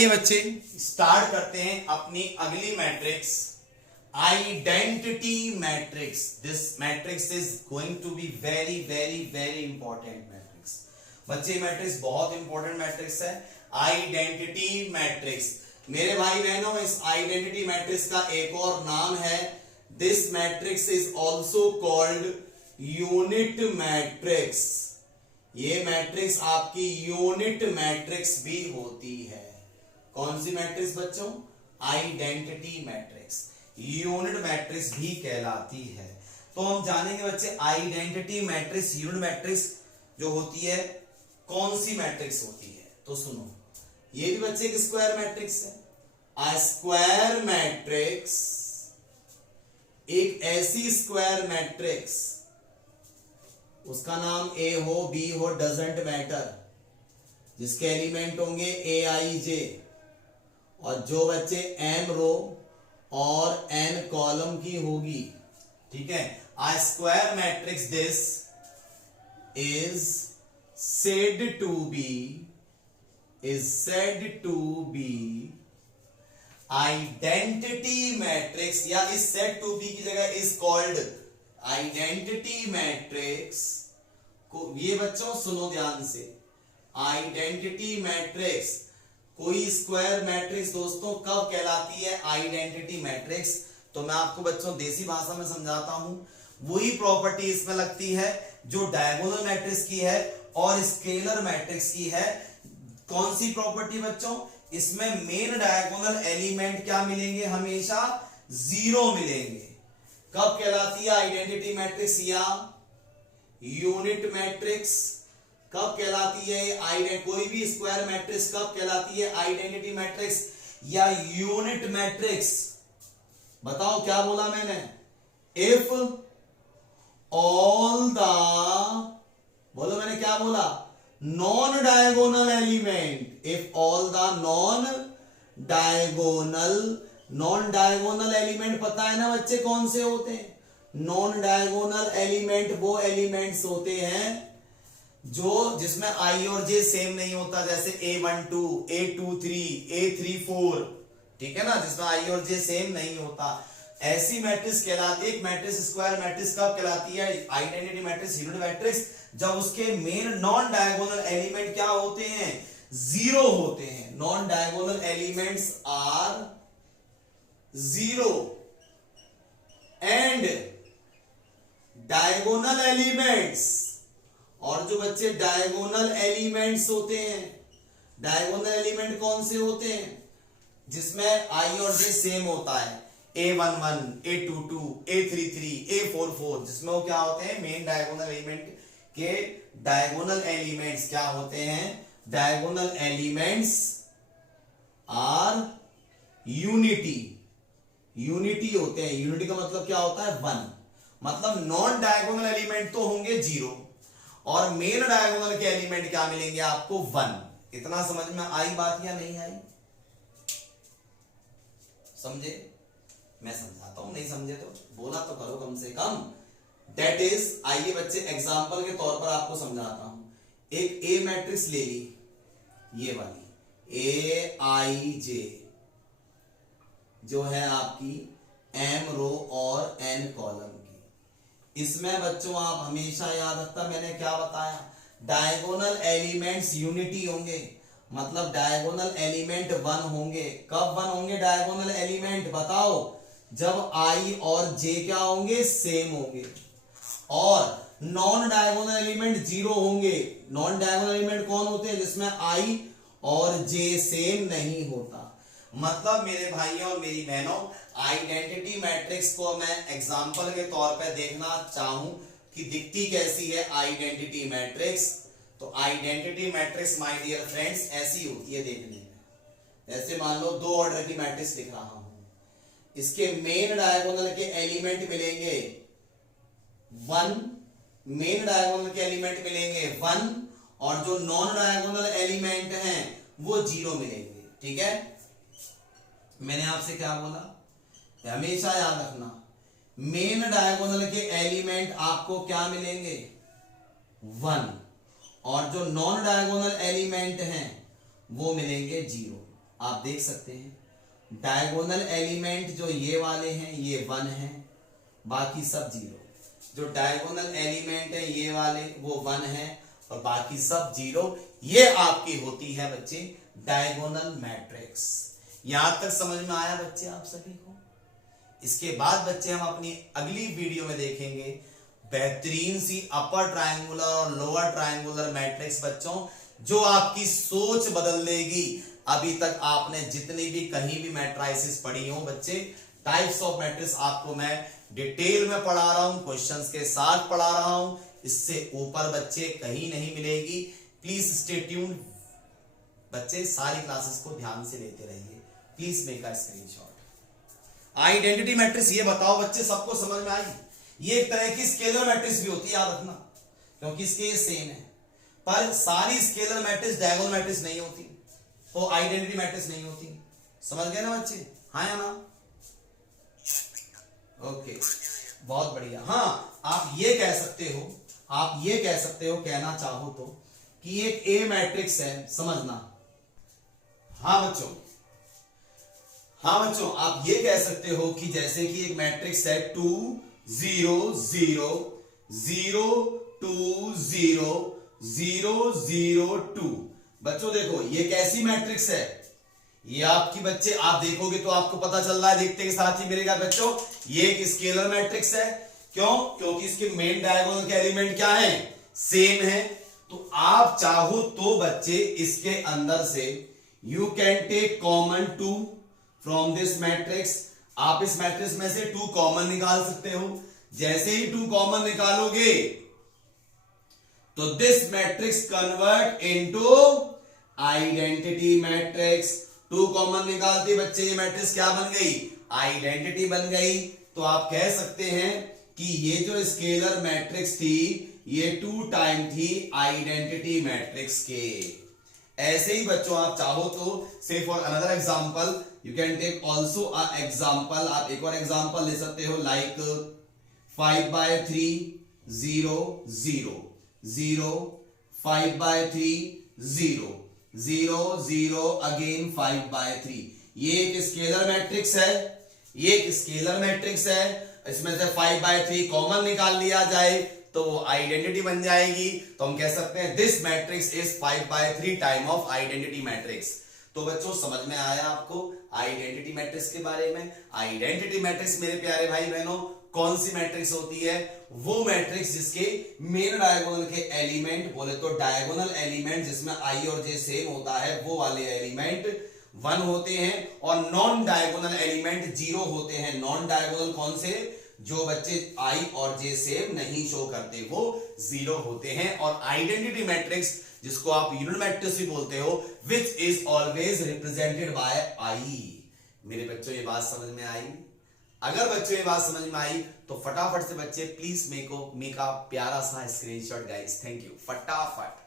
आइए बच्चे स्टार्ट करते हैं अपनी अगली matrix, identity matrix. This matrix is going to be very very very important matrix. बच्चे मैट्रिक्स बहुत इंपॉर्टेंट मैट्रिक्स है, आइडेंटिटी मैट्रिक्स। मेरे भाई बहनों, इस आइडेंटिटी मैट्रिक्स का एक और नाम है, this matrix is also called unit matrix. ये मैट्रिक्स आपकी यूनिट मैट्रिक्स भी होती है। कौन सी मैट्रिक्स बच्चों? आइडेंटिटी मैट्रिक्स, यूनिट मैट्रिक्स भी कहलाती है। तो हम जानेंगे बच्चे आइडेंटिटी मैट्रिक्स, यूनिट मैट्रिक्स जो होती है कौन सी मैट्रिक्स होती है। तो सुनो, ये भी बच्चे एक स्क्वायर मैट्रिक्स है। आ स्क्वायर मैट्रिक्स एक ऐसी स्क्वायर मैट्रिक्स, उसका नाम ए हो बी हो डजेंट मैटर, जिसके एलिमेंट होंगे ए आई जे, और जो बच्चे एम रो और एन कॉलम की होगी। ठीक है, a square matrix this is said to be identity matrix, या इस सेड टू बी की जगह इज कॉल्ड आइडेंटिटी मैट्रिक्स को। ये बच्चों सुनो ध्यान से, आइडेंटिटी मैट्रिक्स कोई स्क्वायर मैट्रिक्स दोस्तों कब कहलाती है? Identity matrix. तो मैं आपको बच्चों देसी भाषा में समझाता हूं। वही प्रॉपर्टी इसमें लगती है जो डायगोनल मैट्रिक्स की है और स्केलर मैट्रिक्स की है। कौन सी प्रॉपर्टी बच्चों? इसमें मेन डायगोनल एलिमेंट क्या मिलेंगे? हमेशा जीरो मिलेंगे। कब कहलाती है आइडेंटिटी मैट्रिक्स या यूनिट मैट्रिक्स? कब कहलाती है कोई भी स्क्वायर मैट्रिक्स कब कहलाती है? आइडेंटिटी मैट्रिक्स या यूनिट मैट्रिक्स? बताओ क्या बोला मैंने? इफ ऑल द, बोलो मैंने क्या बोला? Non diagonal element, if all the non diagonal element पता है ना बच्चे कौन से होते हैं? नॉन डायगोनल एलिमेंट वो एलिमेंट्स होते हैं जो जिसमें आई और जे सेम नहीं होता, जैसे A12, A23, A34, ठीक है ना, जिसमें आई और जे सेम नहीं होता। ऐसी मैट्रिक्स कहलाती है। एक मैट्रिक्स स्क्वायर मैट्रिक्स कब कहलाती है? आइडेंटिटी मैट्रिक्स, यूनिट मैट्रिक्स, जब उसके मेन नॉन डायगोनल एलिमेंट क्या होते हैं? जीरो होते हैं। Non diagonal elements are zero and diagonal elements, और जो बच्चे डायगोनल एलिमेंट्स होते हैं, डायगोनल एलिमेंट कौन से होते हैं? जिसमें आई और जे सेम होता है, A11, A22, A33, A44, जिसमें वो क्या होते हैं? मेन डायगोनल एलिमेंट के डायगोनल एलिमेंट्स क्या होते हैं? डायगोनल एलिमेंट्स आर यूनिटी होते हैं। यूनिटी का मतलब क्या होता है? वन। मतलब नॉन डायगोनल एलिमेंट तो होंगे जीरो और मेन डायगोनल के एलिमेंट क्या मिलेंगे आपको? वन। इतना समझ में आई बात या नहीं आई? समझे? मैं समझाता हूं, नहीं समझे तो बोला तो करो कम से कम। दैट इज, आइए बच्चे एग्जांपल के तौर पर आपको समझाता हूं। एक ए मैट्रिक्स ले ली, ये वाली ए आई जे, जो है आपकी एम रो और एन कॉलम की। इसमें बच्चों आप हमेशा याद रखता, मैंने क्या बताया? डायगोनल एलिमेंट्स यूनिटी होंगे, मतलब डायगोनल एलिमेंट वन होंगे। कब वन होंगे डायगोनल एलिमेंट? बताओ। जब आई और जे क्या होंगे? सेम होंगे। और नॉन डायगोनल एलिमेंट जीरो होंगे। नॉन डायगोनल एलिमेंट कौन होते हैं? जिसमें आई और जे सेम नहीं होता। मतलब मेरे भाइयों और मेरी बहनों, आइडेंटिटी मैट्रिक्स को मैं एग्जांपल के तौर पे देखना चाहूं कि दिखती कैसी है आइडेंटिटी मैट्रिक्स। तो identity matrix my dear friends ऐसी होती है देखने में। ऐसे मान लो दो ऑर्डर की मैट्रिक्स लिख रहा हूं, इसके मेन डायगोनल के एलिमेंट मिलेंगे वन, मेन डायगोनल के एलिमेंट मिलेंगे वन, और जो नॉन डायगोनल एलिमेंट हैं वो जीरो मिलेंगे। ठीक है, मैंने आपसे क्या बोला? हमेशा याद रखना, मेन डायगोनल के एलिमेंट आपको क्या मिलेंगे? वन, और जो नॉन डायगोनल एलिमेंट हैं वो मिलेंगे जीरो। आप देख सकते हैं डायगोनल एलिमेंट जो ये वाले हैं ये 1 है, बाकी सब 0। जो डायगोनल एलिमेंट है ये वाले वो 1 है और बाकी सब 0। ये आपकी होती है बच्चे डायगोनल मैट्रिक्स। यहां तक समझ में आया बच्चे आप सभी को? इसके बाद बच्चे हम अपनी अगली वीडियो में देखेंगे बेहतरीन सी अपर ट्रायंगुलर और लोअर ट्रायंगुलर मैट्रिक्स बच्चों, जो आपकी सोच बदल देगी। अभी तक आपने जितनी भी कहीं भी मैट्राइसिस पढ़ी हो बच्चे, टाइप्स ऑफ मैट्रिक्स आपको मैं डिटेल में पढ़ा रहा हूं, क्वेश्चंस के साथ पढ़ा रहा हूं। इससे ऊपर बच्चे कहीं नहीं मिलेगी। प्लीज स्टे ट्यून्ड बच्चे, सारी क्लासेस को ध्यान से लेते रहिए। Please make a screenshot. Identity matrix ये बताओ बच्चे सबको समझ में आई? ये एक तरह की स्केलर मैट्रिक्स भी होती है, याद रखना, क्योंकि इसके ये सेम है। पर सारी स्केलर मैट्रिक्स डायगोनल मैट्रिक्स नहीं होती, तो आइडेंटिटी मैट्रिक्स नहीं होती। समझ गए ना बच्चे? हाँ या ना? ओके, बहुत बढ़िया। हाँ, आप ये कह सकते हो, कहना चाहो तो कि एक ए मैट्रिक्स है, समझना। हाँ बच्चों, आप ये कह सकते हो कि जैसे कि एक मैट्रिक्स है 2 0 0 0 2 0 0 0 2। बच्चों देखो ये कैसी मैट्रिक्स है? ये आपकी बच्चे आप देखोगे तो आपको पता चल रहा है, देखते के साथ ही मेरे ख्याल बच्चों ये एक स्केलर मैट्रिक्स है। क्यों? क्योंकि इसके मेन डायगोनल के एलिमेंट क्या है? सेम है। तो आप चाहो तो बच्चे इसके अंदर से you can take common 2 from this matrix. आप इस मैट्रिक्स में से 2 कॉमन निकाल सकते हो। जैसे ही 2 कॉमन निकालोगे तो this matrix convert into identity matrix. 2 common निकालते बच्चे ये मैट्रिक्स क्या बन गई? आइडेंटिटी बन गई। तो आप कह सकते हैं कि ये जो स्केलर मैट्रिक्स थी ये 2 टाइम थी आइडेंटिटी मैट्रिक्स के। ऐसे ही बच्चों आप चाहो तो से for another example you can take also a example. आप एक और एग्जांपल ले सकते हो लाइक 5/3 0 0 0 5/3 0 0 0 अगेन 5/3। ये एक स्केलर मैट्रिक्स है, ये एक स्केलर मैट्रिक्स है। इसमें से 5/3 कॉमन निकाल लिया जाए तो वो आइडेंटिटी बन जाएगी। तो हम कह सकते हैं this matrix is 5/3 time of identity matrix. तो बच्चों समझ में आया आपको आइडेंटिटी मैट्रिक्स के बारे में? आइडेंटिटी मैट्रिक्स मेरे प्यारे भाई बहनों कौन सी मैट्रिक्स होती है? वो मैट्रिक्स जिसके मेन डायगोनल के एलिमेंट बोले तो डायगोनल एलिमेंट जिसमें आई और जे सेम होता है वो वाले एलिमेंट 1 होते हैं और नॉन डायगोनल एलिमेंट 0 होते हैं। नॉन डायगोनल कौन से? जो बच्चे आई और जे सेम नहीं शो करते वो 0 होते हैं। और आइडेंटिटी मैट्रिक्स जिसको आप यूनिट मैट्रिक्स भी बोलते हो which is always represented by I. मेरे बच्चों ये बात समझ में आई? अगर बच्चों ये बात समझ में आई तो फटाफट से बच्चे प्लीज मेक अ प्यारा सा स्क्रीनशॉट गाइस। Thank you. फटाफट